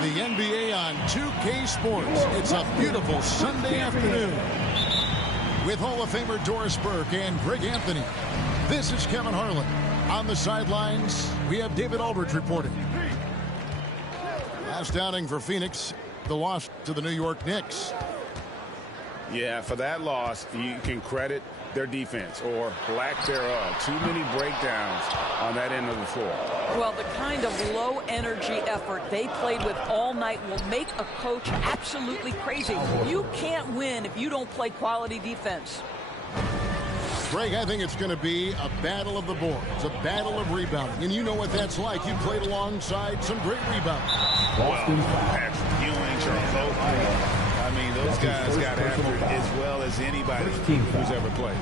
The NBA on 2K Sports. It's a beautiful Sunday afternoon with Hall of Famer Doris Burke and Greg Anthony. This is Kevin Harlan. On the sidelines, we have David Aldridge reporting. Last outing for Phoenix, the loss to the New York Knicks. Yeah, for that loss, you can credit their defense or lack thereof. Too many breakdowns on that end of the floor. Well, the kind of low-energy effort they played with all night will make a coach absolutely crazy. You can't win if you don't play quality defense. Greg, I think it's going to be a battle of the boards, a battle of rebounding. And you know what that's like. You played alongside some great rebounders. Well, Patrick Ewing, Charles Oakley. I mean, those guys got after it as well as anybody who's ever played.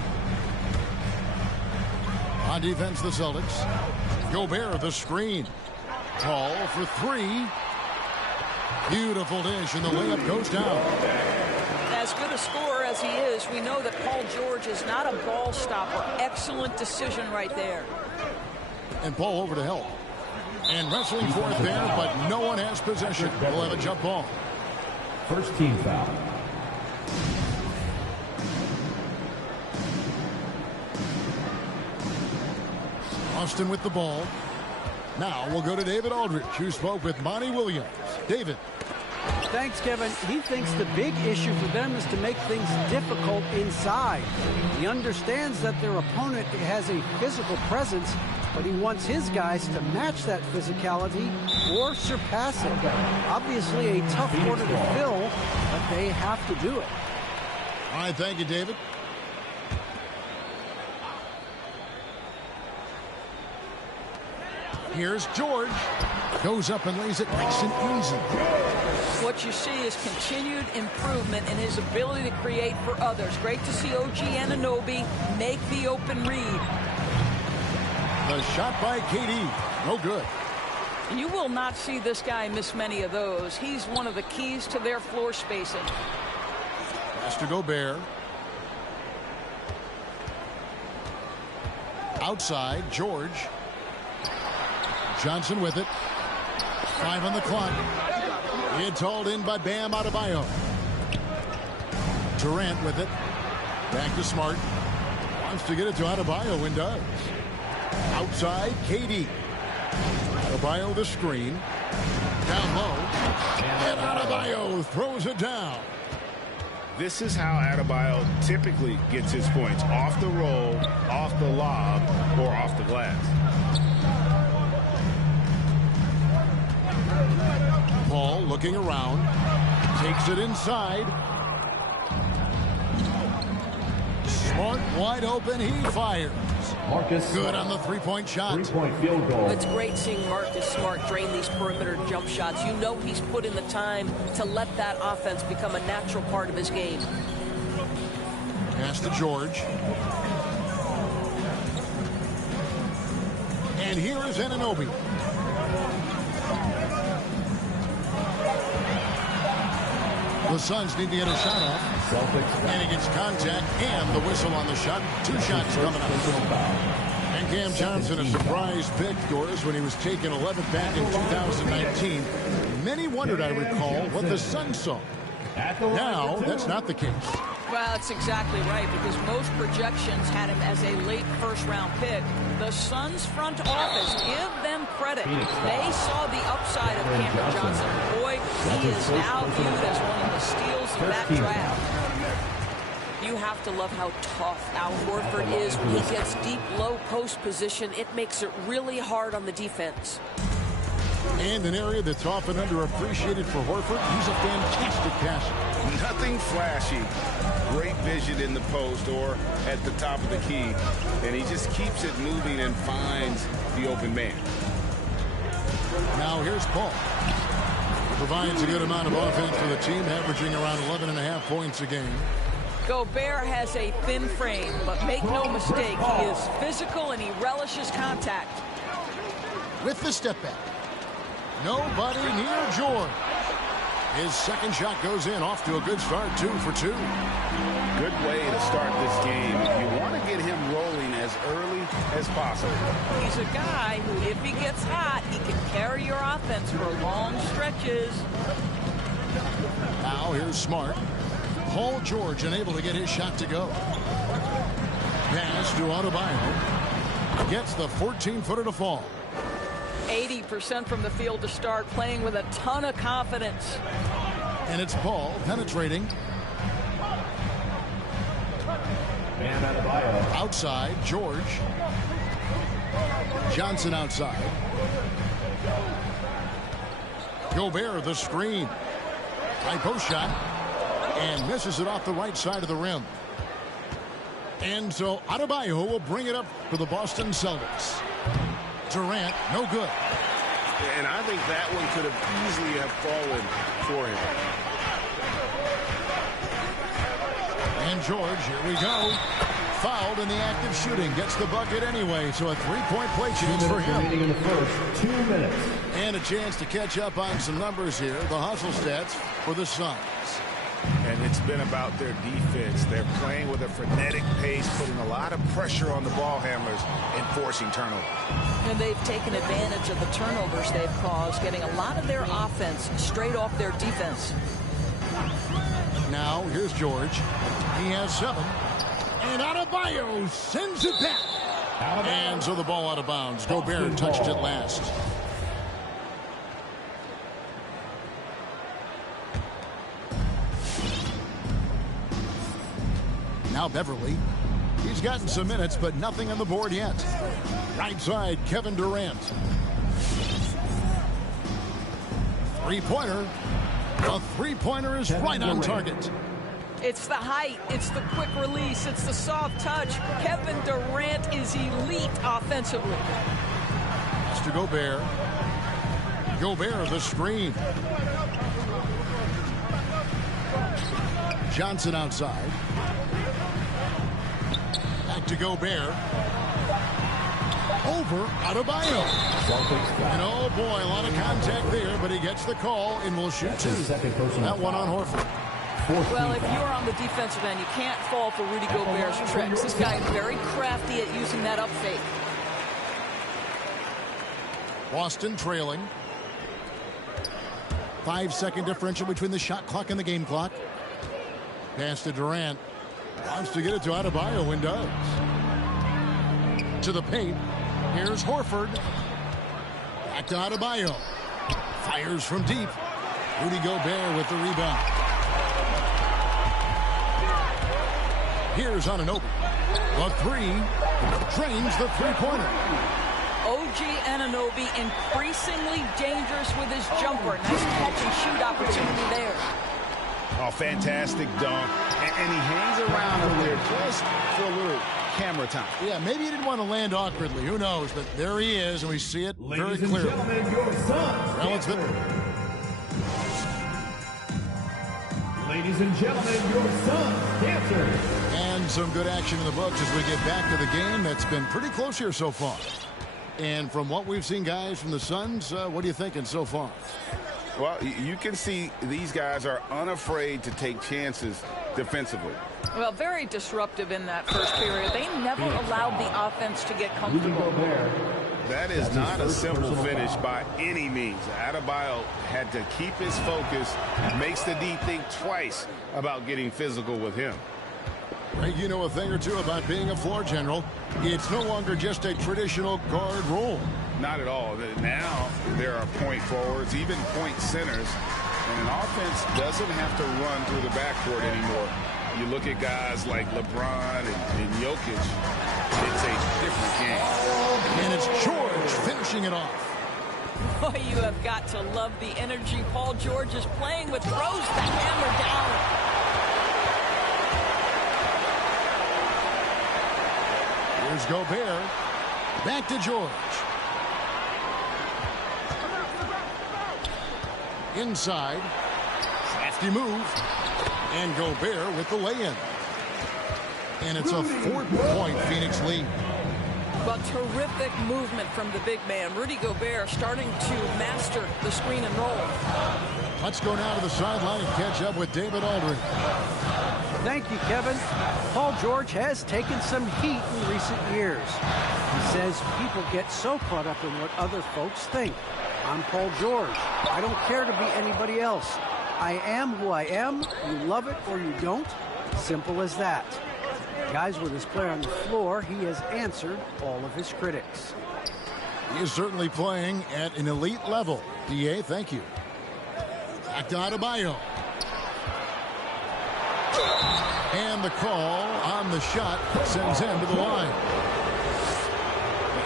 On defense, the Celtics. Gobert, the screen. Paul for three. Beautiful dish, and the layup goes down. As good a scorer as he is, we know that Paul George is not a ball stopper. Excellent decision right there. And Paul over to help. And wrestling for it there, but no one has possession. We'll have a jump ball. First team foul. Austin with the ball. Now we'll go to David Aldridge, who spoke with Monty Williams. David. Thanks, Kevin. He thinks the big issue for them is to make things difficult inside. He understands that their opponent has a physical presence, but he wants his guys to match that physicality or surpass it. Obviously a tough quarter to fill, but they have to do it. All right, thank you, David. Here's George. Goes up and lays it nice and easy. What you see is continued improvement in his ability to create for others. Great to see OG Anunoby make the open read. The shot by KD. No good. You will not see this guy miss many of those. He's one of the keys to their floor spacing. Pass to Gobert. Outside, George. Johnson with it. 5 on the clock. It's hauled in by Bam Adebayo. Durant with it. Back to Smart. Wants to get it to Adebayo and does. Outside, KD. Adebayo the screen. Down low. And Adebayo throws it down. This is how Adebayo typically gets his points. Off the roll, off the lob, or off the glass. Paul looking around. Takes it inside. Smart wide open. He fires. Marcus. Good on the three-point shot. Three-point field goal. It's great seeing Marcus Smart drain these perimeter jump shots. You know he's put in the time to let that offense become a natural part of his game. Pass to George. And here is Anunoby. The Suns need to get a shot off. And he gets contact and the whistle on the shot. 2 shots coming up. And Cam Johnson, a surprise pick, Doris, when he was taken 11th back in 2019. Many wondered, I recall, what the Suns saw. Now, that's not the case. Well, that's exactly right, because most projections had him as a late first-round pick. The Suns front office, give them credit. They saw the upside of Cameron Johnson. Boy, he is now viewed as one of the steals of that draft. You have to love how tough Al Horford is when he gets deep, low post position. It makes it really hard on the defense. And an area that's often underappreciated for Horford, he's a fantastic passer. Nothing flashy. Great vision in the post or at the top of the key. And he just keeps it moving and finds the open man. Now here's Paul. Provides a good amount of offense for the team, averaging around 11.5 points a game. Gobert has a thin frame, but make no mistake, he is physical and he relishes contact. With the step back. Nobody near George. His second shot goes in, off to a good start, 2 for 2. Good way to start this game. You want to get him rolling as early as possible. He's a guy who, if he gets hot, he can carry your offense for long stretches. Now here's Smart. Paul George unable to get his shot to go. Pass to Adebayo. Gets the 14-footer to fall. 80% from the field to start, playing with a ton of confidence. And it's Paul penetrating. And Adebayo. Outside, George. Johnson outside. Gobert, the screen. High post shot. And misses it off the right side of the rim. And so Adebayo will bring it up for the Boston Celtics. Durant, no good. And I think that one could have easily have fallen for him. And George, here we go. Fouled in the act of shooting. Gets the bucket anyway, so a three-point play chance for him. Remaining in the first, 2 minutes. And a chance to catch up on some numbers here. The hustle stats for the Suns. And it's been about their defense. They're playing with a frenetic pace, putting a lot of pressure on the ball handlers and forcing turnovers. And they've taken advantage of the turnovers they've caused, getting a lot of their offense straight off their defense. Now, here's George. He has 7. And Adebayo sends it back. And so the ball out of bounds. Gobert touched it last. Now Beverly. He's gotten some minutes, but nothing on the board yet. Right side, Kevin Durant. Three-pointer. A three-pointer is right on target. It's the height, it's the quick release, it's the soft touch. Kevin Durant is elite offensively. That's to Gobert. Gobert, the screen. Johnson outside. Back to Gobert. Over Adebayo. And oh boy, a lot of contact there, but he gets the call and will shoot 2. That one on Horford. Well, if you're on the defensive end, you can't fall for Rudy Gobert's tricks. This guy is very crafty at using that up fake. Boston trailing. 5-second differential between the shot clock and the game clock. Pass to Durant. Wants to get it to Adebayo and does. To the paint. Here's Horford. Back to Adebayo. Fires from deep. Rudy Gobert with the rebound. Here's Anunoby. The 3 drains the three-pointer. OG Anunoby increasingly dangerous with his jumper. Nice catch and shoot opportunity there. Oh, fantastic dunk. And he hangs around up there just for a little camera time. Yeah, maybe he didn't want to land awkwardly. Who knows? But there he is, and we see it very clearly. Ladies and gentlemen, your Suns dancer. And some good action in the books as we get back to the game that's been pretty close here so far. And from what we've seen, guys, from the Suns, what are you thinking so far? Well, you can see these guys are unafraid to take chances defensively. Well, very disruptive in that first period. They never allowed the offense to get comfortable. That is not a simple finish by any means. Adebayo had to keep his focus, makes the D think twice about getting physical with him. Greg, you know a thing or two about being a floor general. It's no longer just a traditional guard role. Not at all. Now there are point forwards, even point centers, and an offense doesn't have to run through the backcourt anymore. You look at guys like LeBron and Jokic, it's a different game. And it's George finishing it off. Boy, you have got to love the energy Paul George is playing with. Throws the hammer down. Here's Gobert. Back to George. Inside. Crafty move. And Gobert with the lay-in. And it's a 4-point Phoenix lead. But terrific movement from the big man. Rudy Gobert starting to master the screen and roll. Let's go now to the sideline and catch up with David Aldridge. Thank you, Kevin. Paul George has taken some heat in recent years. He says people get so caught up in what other folks think. I'm Paul George. I don't care to be anybody else. I am who I am. You love it or you don't. Simple as that. Guys, with his play on the floor, he has answered all of his critics. He is certainly playing at an elite level. DA, thank you. Back to Adebayo. And the call on the shot sends him to the line.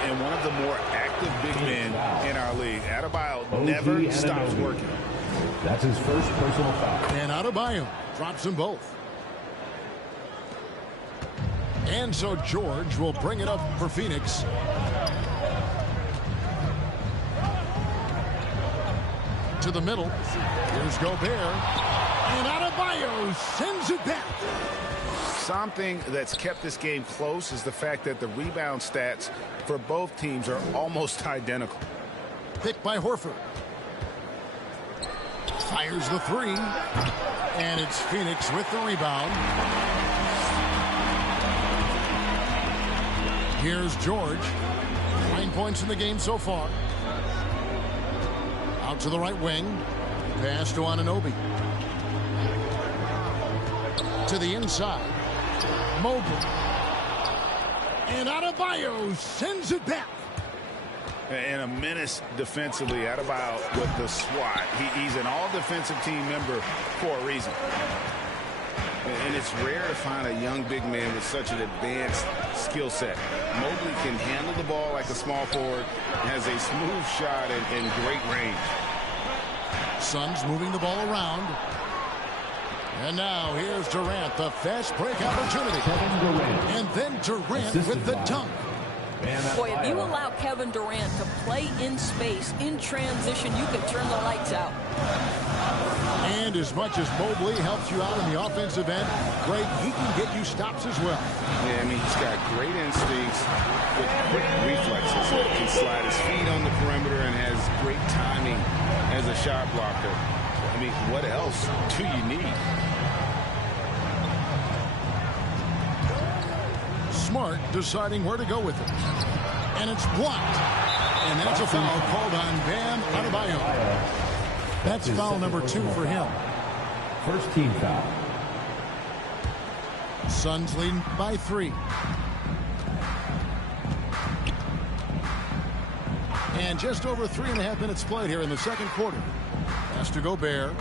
And one of the more active big men in our league. Adebayo never stops working. That's his first personal foul. And Adebayo drops them both. And so George will bring it up for Phoenix. To the middle. Here's Gobert. And Adebayo sends it back. Something that's kept this game close is the fact that the rebound stats for both teams are almost identical. Picked by Horford. Fires the three. And it's Phoenix with the rebound. Here's George. 9 points in the game so far. Out to the right wing. Pass to Anunoby. To the inside. Mobley. And Adebayo sends it back. And a menace defensively. Adebayo with the swat. He's an all-defensive team member for a reason. And it's rare to find a young big man with such an advanced skill set. Mobley can handle the ball like a small forward, has a smooth shot and great range. Suns moving the ball around. And now here's Durant, the fast break opportunity. And then Durant with the dunk. Boy, if you allow Kevin Durant to play in space, in transition, you can turn the lights out. And as much as Mobley helps you out in the offensive end, Greg, he can get you stops as well. Yeah, I mean, he's got great instincts with quick reflexes. He can slide his feet on the perimeter and has great timing as a shot blocker. I mean, what else do you need? Smart deciding where to go with it. And it's blocked. And that's a foul called on Bam Adebayo. That's foul number 2 for him. First team foul. Suns leading by 3. And just over 3.5 minutes played here in the second quarter. Pass to Gobert.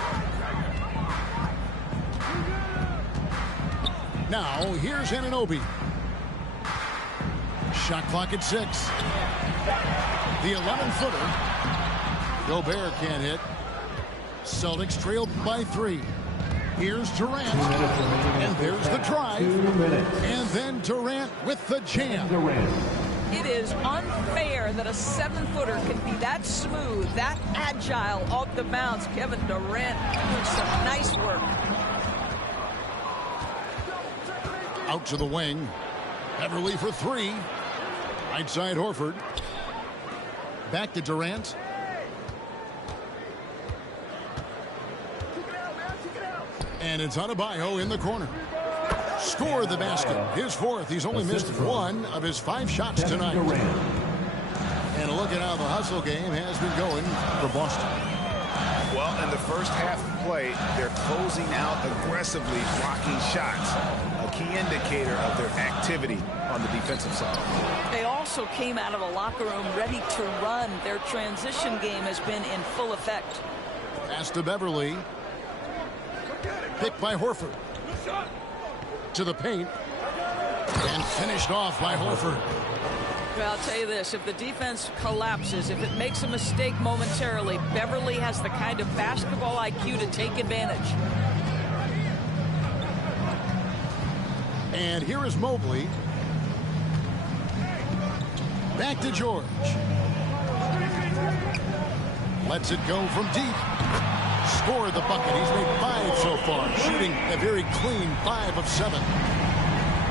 Now here's Anunoby. Shot clock at 6. The 11-footer. Gobert can't hit. Celtics trail by 3. Here's Durant. And there's the drive. And then Durant with the jam. It is unfair that a 7-footer can be that smooth, that agile off the bounce. Kevin Durant doing some nice work. Out to the wing. Beverly for 3. Right side Horford. Back to Durant. And it's Adebayo in the corner. Scored the basket. His 4th. He's only missed 1 of his 5 shots tonight. And look at how the hustle game has been going for Boston. Well, in the first half of play, they're closing out aggressively, blocking shots. A key indicator of their activity on the defensive side. They also came out of the locker room ready to run. Their transition game has been in full effect. Pass to Beverly. Picked by Horford. To the paint. And finished off by Horford. Well, I'll tell you this. If the defense collapses, if it makes a mistake momentarily, Beverly has the kind of basketball IQ to take advantage. And here is Mobley. Back to George. Lets it go from deep. scored the bucket. He's made 5 so far, shooting a very clean 5 of 7.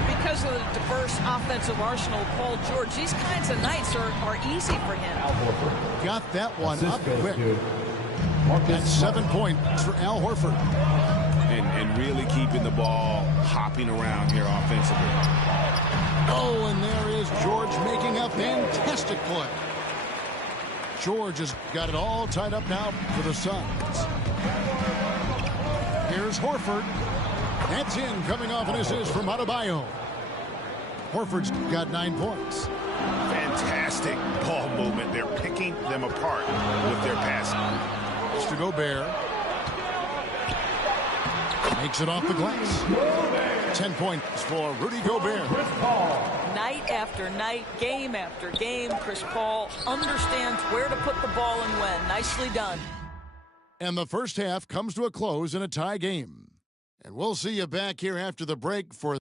Because of the diverse offensive arsenal of Paul George, these kinds of nights are easy for him. Got that one up quick. That's 7 points for Al Horford. And really keeping the ball hopping around here offensively. Oh, and there is George making a fantastic play. George has got it all tied up now for the Suns. Here's Horford. That's in, coming off an assist from Adebayo. Horford's got 9 points. Fantastic ball movement. They're picking them apart with their passing. To Gobert. Makes it off the glass. 10 points for Rudy Gobert. Night after night, game after game, Chris Paul understands where to put the ball and when. Nicely done. And the first half comes to a close in a tie game. And we'll see you back here after the break for...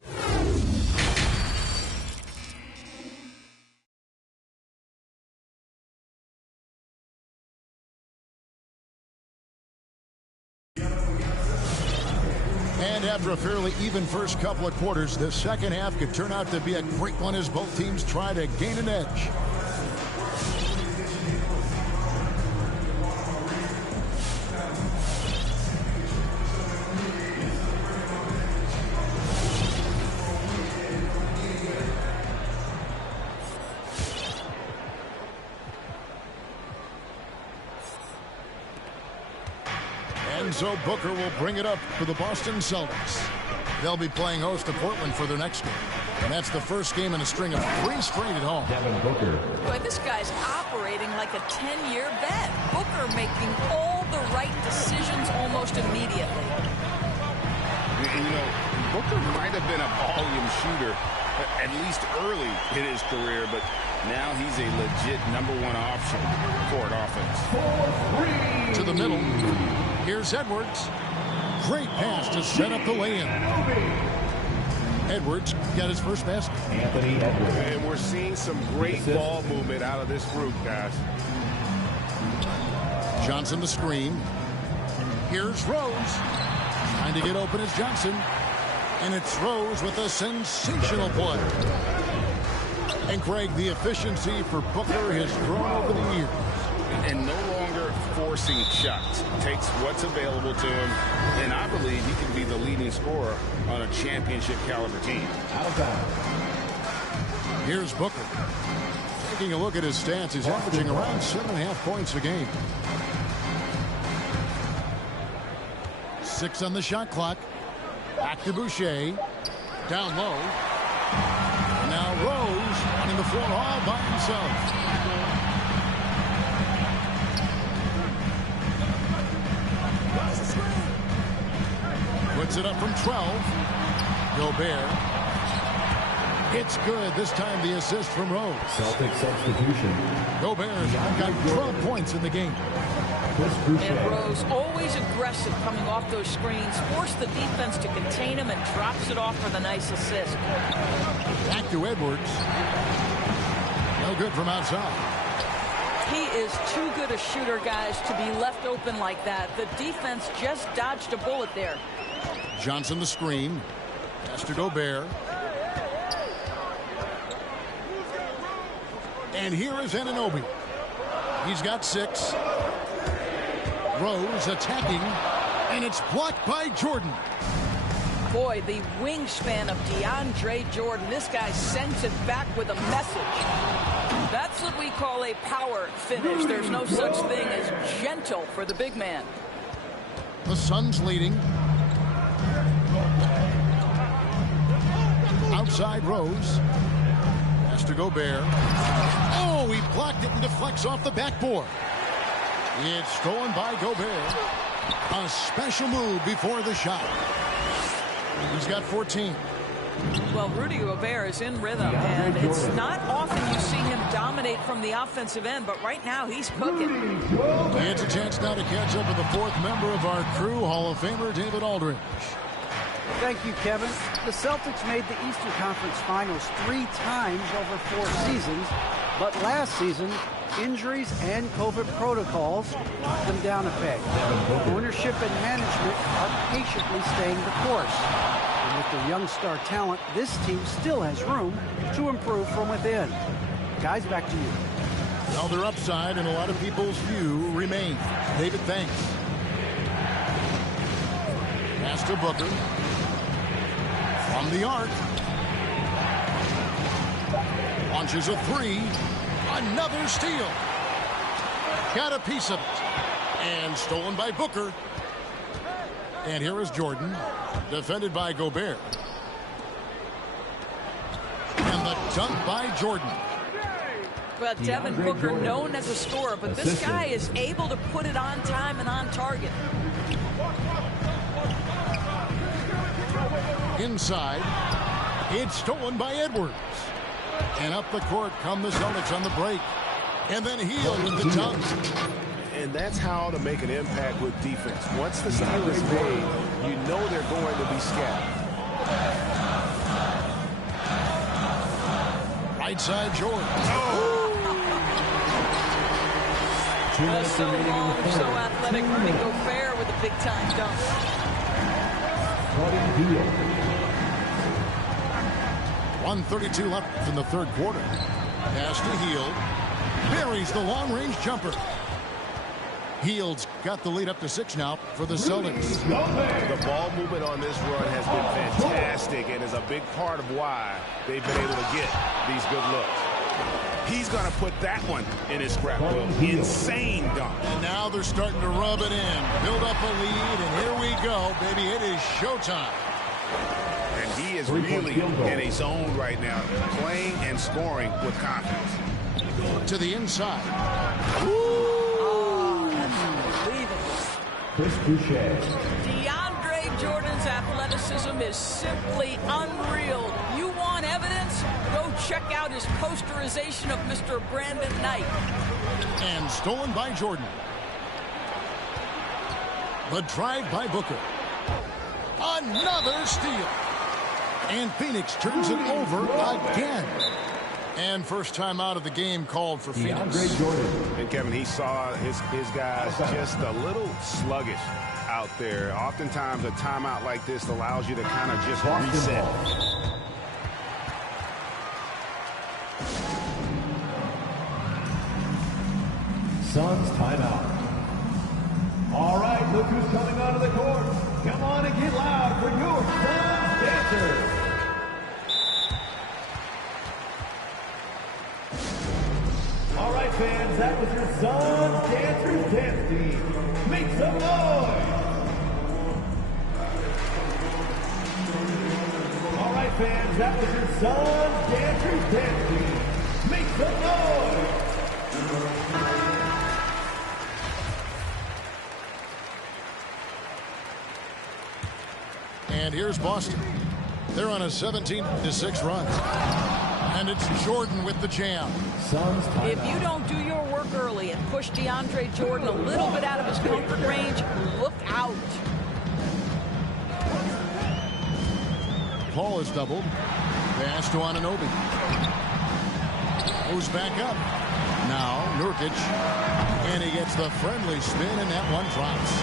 And after a fairly even first couple of quarters, the second half could turn out to be a great one as both teams try to gain an edge. And so Booker will bring it up for the Boston Celtics. They'll be playing host to Portland for their next game. And that's the first game in a string of 3 straight at home. Boy, this guy's operating like a 10-year vet. Booker making all the right decisions almost immediately. You know, Booker might have been a volume shooter, at least early in his career, but now he's a legit #1 option for an offense. To the middle. Here's Edwards. Great pass to set up the lay-in. Edwards got his first basket. Anthony Edwards. And we're seeing some great ball movement out of this group, guys. Johnson the screen. Here's Rose. Trying to get open is Johnson. And it's Rose with a sensational play. And Craig, the efficiency for Booker has grown over the years. And no longer forcing shots. Takes what's available to him. And I believe he can be the leading scorer on a championship caliber team. Here's Booker. Taking a look at his stats, he's averaging around 7.5 points a game. 6 on the shot clock. Back to Boucher. Down low. And now Rose running the floor all by himself. Puts it up from 12. Gobert. It's good. This time the assist from Rose. Celtic substitution. Gobert's got 12 points in the game. And Rose, always aggressive coming off those screens, forced the defense to contain him and drops it off for the nice assist. Back to Edwards. No good from outside. He is too good a shooter, guys, to be left open like that. The defense just dodged a bullet there. Johnson the screen. Pass to Gobert. And here is Anunoby. He's got 6. Rose attacking, and it's blocked by Jordan. Boy, the wingspan of DeAndre Jordan. This guy sends it back with a message. That's what we call a power finish. There's no such thing as gentle for the big man. The Suns leading. Outside Rose. Pass to Gobert. Oh, he blocked it and deflects off the backboard. It's stolen by Gobert. A special move before the shot. He's got 14. Well, Rudy Gobert is in rhythm, and it's not often you see him dominate from the offensive end, but right now he's cooking. He has a chance now to catch up with the 4th member of our crew, Hall of Famer David Aldridge. Thank you, Kevin. The Celtics made the Eastern Conference Finals 3 times over 4 seasons, but last season injuries and COVID protocols knocked them down a peg. Ownership and management are patiently staying the course. And with their young star talent, this team still has room to improve from within. Guys, back to you. Well, their upside in a lot of people's view remains. David, thanks. Pass to Booker. From the arc. Launches a three. Another steal. Got a piece of it. And stolen by Booker. And here is Jordan. Defended by Gobert. And the dunk by Jordan. Well, Devin Booker, known as a scorer, but this guy is able to put it on time and on target. Inside. It's stolen by Edwards. And up the court come the Celtics on the break. And then Hield with the dunk. And that's how to make an impact with defense. Once the steal is made, you know they're going to be scattered. Right side Jordan. So long, so athletic. Rudy Gobert with a big-time dunk. 1:32 left in the third quarter. Pass to Hield. Buries the long-range jumper. Hield's got the lead up to 6 now for the Celtics. The ball movement on this run has been fantastic and is a big part of why they've been able to get these good looks. He's going to put that one in his scrapbook. Insane dunk. And now they're starting to rub it in. Build up a lead, and here we go, baby. It is showtime. And he is really in a zone right now, playing and scoring with confidence. To the inside. Oh, that's unbelievable. DeAndre Jordan's athleticism is simply unreal. You want evidence? Go check out his posterization of Mr. Brandon Knight. And stolen by Jordan. The drive by Booker. Another steal. And Phoenix turns it over again. And first time out of the game called for Phoenix. And Kevin, he saw his guys just a little sluggish out there. Oftentimes a timeout like this allows you to kind of just reset. Suns timeout. All right, look who's coming onto the court. Come on and get loud for your Suns dancers. All right, fans, that was your Suns dancers dance team. Make some noise. All right, fans, that was your Suns dancers dance team. Make some noise. And here's Boston. They're on a 17-6 run. And it's Jordan with the jam. If you don't do your work early and push DeAndre Jordan a little bit out of his comfort range, look out. Paul is doubled. Pass to Anunoby. Moves back up. Now Nurkic. And he gets the friendly spin, and that one drops.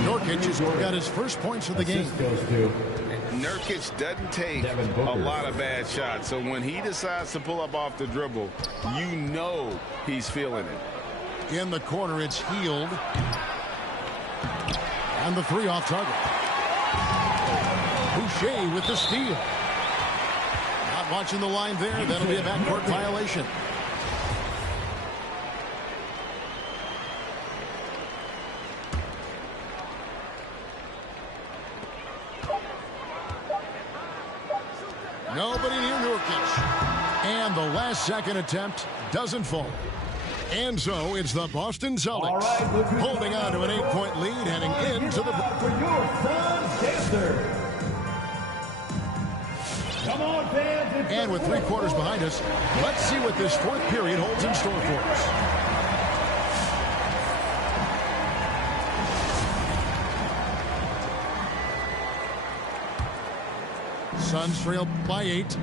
Nurkic has got his first points of the game. Nurkic doesn't take a lot of bad shots, so when he decides to pull up off the dribble, you know he's feeling it. In the corner, it's Hield. And the three off target. Boucher with the steal. Not watching the line there. That'll be a backcourt violation. Nobody near Nurkic. And the last second attempt doesn't fall. And so it's the Boston Celtics holding on to an 8-point lead heading into the for your Suns dancer. Come on, fans. And with 3 quarters behind us, let's see what this fourth period holds in store for us. Suns trail by 8.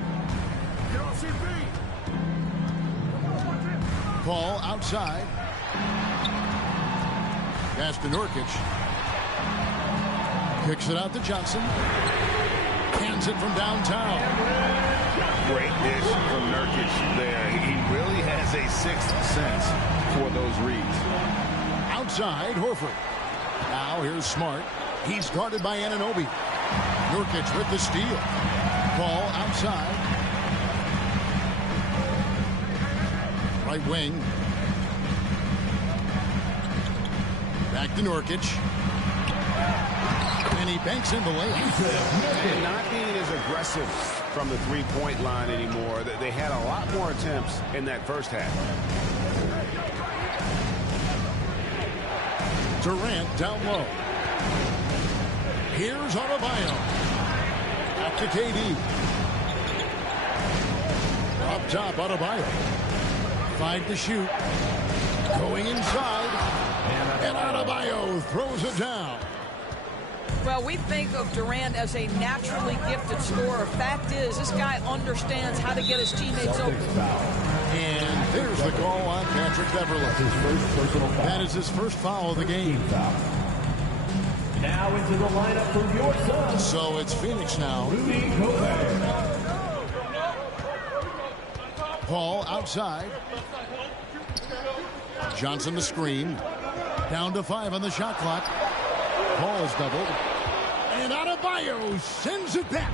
Ball outside. Pass to Nurkic. Kicks it out to Johnson. Hands it from downtown. Great dish from Nurkic there. He really has a sixth sense for those reads. Outside, Horford. Now here's Smart. He's guarded by Anunoby. Nurkic with the steal. Ball outside. Right wing. Back to Nurkic. And he banks in the layup. Not being as aggressive from the three-point line anymore. They had a lot more attempts in that first half. Durant down low. Here's Adebayo. Back to KD. Up top, Adebayo. 5 to shoot. Going inside. And Adebayo throws it down. Well, we think of Durant as a naturally gifted scorer. Fact is, this guy understands how to get his teammates open. And there's the call on Patrick Beverley. That is his first foul of the game. Now into the lineup for your Suns. So it's Phoenix now. Rudy Gobert. Paul outside. Johnson the screen. Down to 5 on the shot clock. Paul is doubled. And Adebayo sends it back.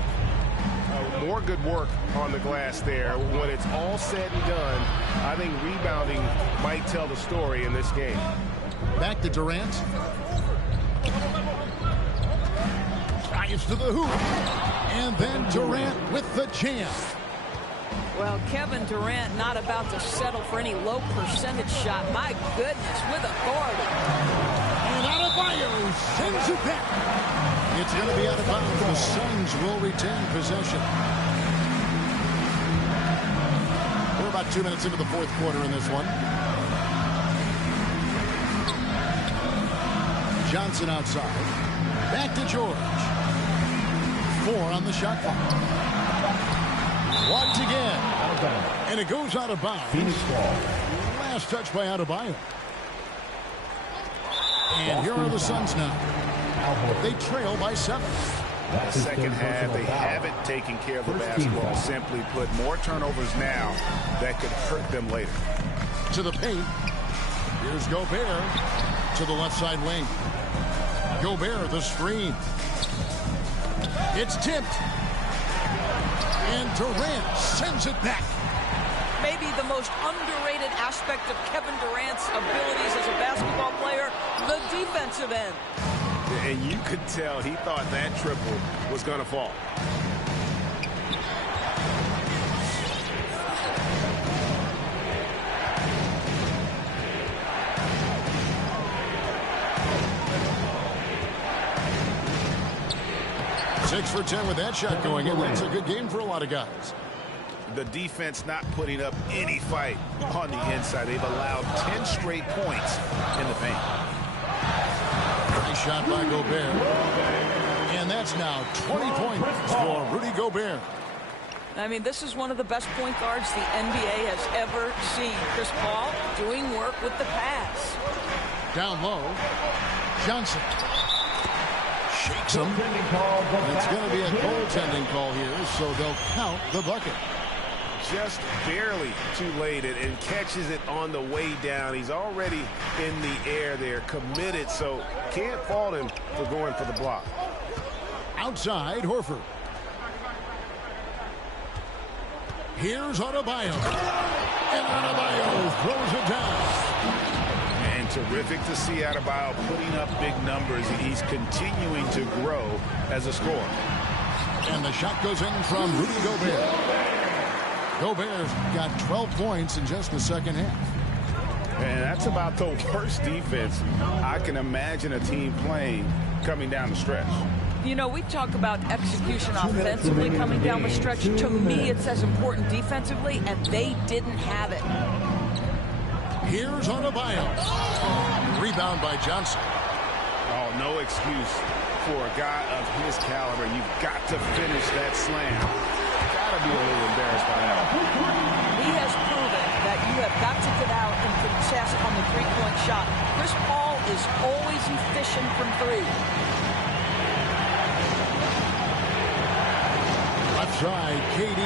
More good work on the glass there. When it's all said and done, I think rebounding might tell the story in this game. Back to Durant. Drives to the hoop. And then Durant with the jam. Well, Kevin Durant not about to settle for any low percentage shot. My goodness, with authority. And Adebayo sends it back. It's going to be out of bounds. The Suns will retain possession. We're about 2 minutes into the fourth quarter in this one. Johnson outside. Back to George. 4 on the shot clock. Once again. And it goes out of bounds. Phoenix ball. Last touch by Adebayo. And here are the Suns now. They trail by 7. The second half, they haven't taken care of the basketball. Simply put, more turnovers now that could hurt them later. To the paint. Here's Gobert to the left side wing. Gobert, the screen. It's tipped. And Durant sends it back. Maybe the most underrated aspect of Kevin Durant's abilities as a basketball player, the defensive end. And you could tell he thought that triple was going to fall. Six for 10 with that shot going in. That's a good game for a lot of guys. The defense not putting up any fight on the inside. They've allowed 10 straight points in the paint. Nice shot by Gobert. And that's now 20 points for Rudy Gobert. I mean, this is one of the best point guards the NBA has ever seen. Chris Paul doing work with the pass. Down low. Johnson. Shakes him. It's going to be a goaltending call here, so they'll count the bucket. Just barely too late and catches it on the way down. He's already in the air there, committed, so can't fault him for going for the block. Outside, Horford. Here's Adebayo. And Adebayo throws it down. And terrific to see Adebayo putting up big numbers. He's continuing to grow as a scorer. And the shot goes in from Rudy Gobert. Gobert's got 12 points in just the second half. And that's about the worst defense I can imagine a team playing coming down the stretch. You know, we talk about execution offensively coming down the stretch. To me, it's as important defensively, and they didn't have it. Here's Adebayo. Rebound by Johnson. Oh, no excuse for a guy of his caliber. You've got to finish that slam. Got to be a little embarrassed by that. He has proven that you have got to get out and contest on the three-point shot. Chris Paul is always efficient from three. Left side, KD.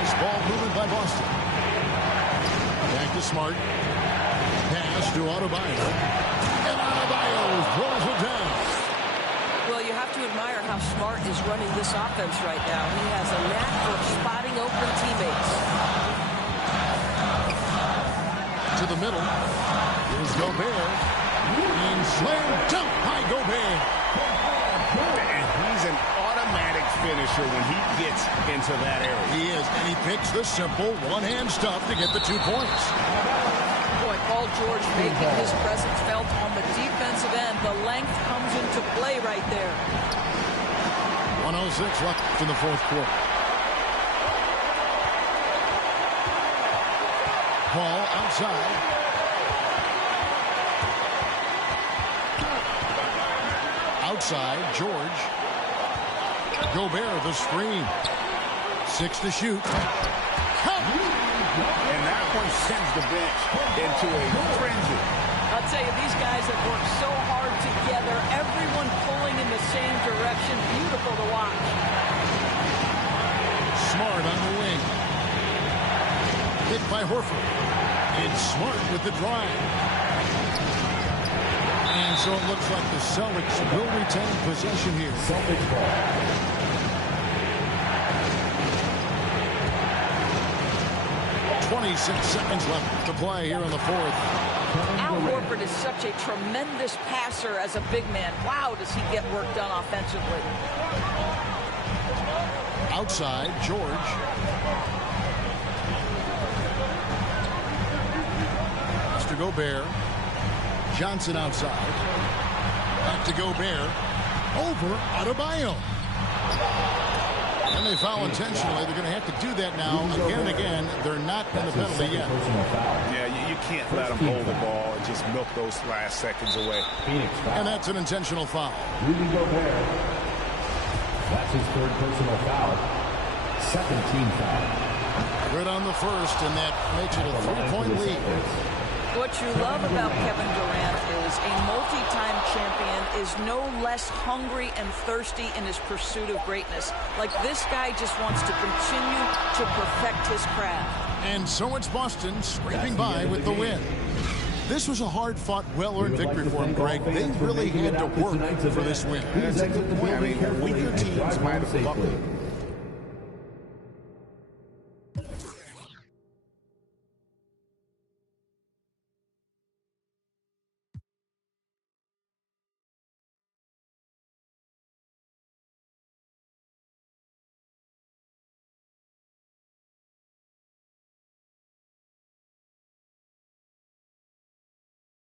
This ball moving by Boston. Back to Smart. Pass to Adebayo. And Adebayo throws it down. Well, you have to admire how Smart is running this offense right now. He has a knack for spotting open teammates. To the middle. Here's Gobert. And slam dunk by Gobert. And he's an automatic finisher when he gets into that area. He is, and he picks the simple one-hand stuff to get the 2 points. Boy, Paul George making his presence felt on the defensive end. The length comes into play right there. 1:06 left in the fourth quarter. Paul outside. Outside, George. Gobert, the screen. 6 to shoot. And that one sends the bench into a frenzy. I'll tell you, these guys have worked so hard together. Everyone pulling in the same direction. Beautiful to watch. Smart on the wing. Hit by Horford. And Smart with the drive. And so it looks like the Celtics will retain possession here. Celtics ball. 26 seconds left to play here in the fourth. Al Horford is such a tremendous passer as a big man. Wow, does he get work done offensively. Outside, George. Mr. Gobert. Johnson outside. Back to Gobert. Over Adebayo. And they foul intentionally. They're going to have to do that now again and again. They're not in the penalty yet. Yeah, you can't let them hold the ball and just milk those last seconds away. And that's an intentional foul. Rudy Gobert. That's his third personal foul. Second team foul. Good on the first, and that makes it a 3-point lead. What you love about Kevin Durant is a multi-time champion is no less hungry and thirsty in his pursuit of greatness. Like this guy just wants to continue to perfect his craft. And so it's Boston scraping by with the win. This was a hard-fought, well-earned victory for him, Greg. They really had to work for this win. That's a good point. I mean, weaker teams might have buckled.